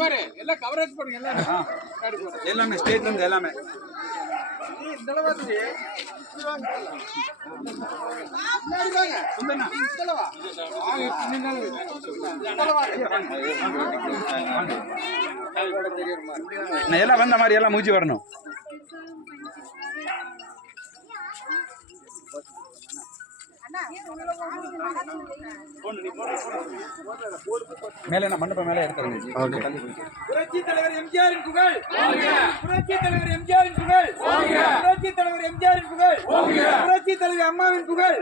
பாரு எல்லாம் கவரேஜ் பண்ணுங்க எல்லாமே ஸ்டேட்ல இருந்து எல்லாமே எல்லாம் வந்த மாதிரி எல்லாம் மூச்சு வரணும். மேல என்ன மண்டபம் மேல எடுத்துறேன். புரட்சி தலைவர் எம்ஜிஆரின் புகழ். புரட்சி தலைவர் எம்ஜிஆரின் புகழ். புரட்சி தலைவர் எம்ஜிஆரின் புகழ். புரட்சி தலைவர் அம்மாவின் புகழ்.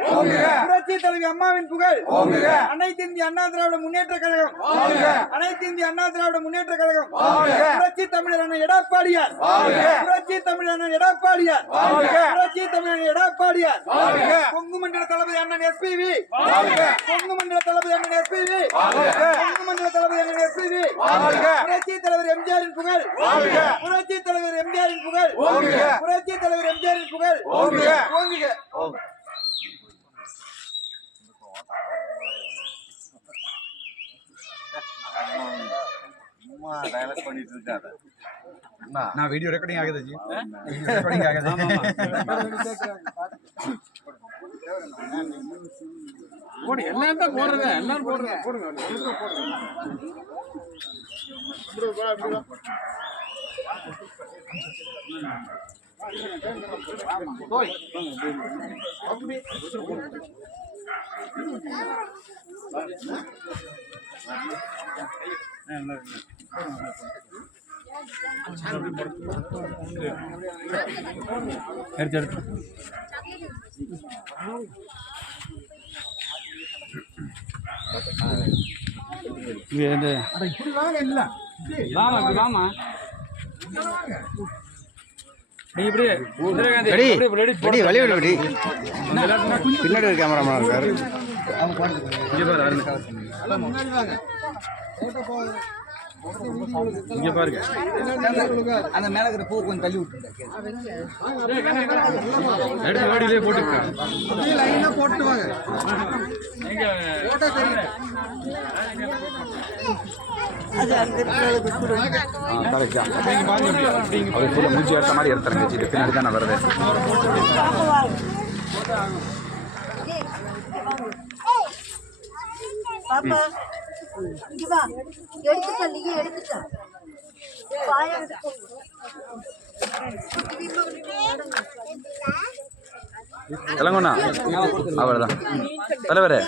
புரட்சி தலைவர் அம்மாவின் புகழ். அனைத்து இந்திய அண்ணா திராவிட முன்னேற்ற கழகம். அனைத்து இந்திய அண்ணா திராவிட முன்னேற்ற கழகம். புரட்சி தமிழர் அண்ணன் எடப்பாடியார். புரட்சி தமிழர் அண்ணன் எடப்பாடியார். புரட்சி தமிழர் எடப்பாடியார். கொங்கு மண்டல தளபதி அண்ணன் எஸ்பிவி. கொங்கு மண்டல தளபதி அண்ணன் எஸ்பிவி. கொங்கு மண்டல தளபதி அண்ணன் எஸ்பிவி. புரட்சி தலைவர் எம்ஜிஆரின் புகழ். புரட்சி தலைவர் எம்ஜிஆரின் புகழ். புரட்சி தலைவர் எம்ஜிஆரின் புகழ். ஓங்குக. நான் வீடியோ ரெக்கார்டிங் ஆகுது ஜி. ரெக்கார்டிங் ஆகுது. போடு எல்லாம் தான் போடுறது. எல்லாரும் போடுங்க. போடுங்க. பின்னாடி கேமரா இருக்காரு. இங்க பாருங்க அந்த மேல இருக்கிற பூ கொஞ்சம் தள்ளி விட்டு போட்டு வாங்க. மூச்சு எடுத்த மாதிரி எடுத்துறேங்க. பின்னாடி தானே வருது. தெலங்கண்ணா அவ்வளோதான் தலைவரே.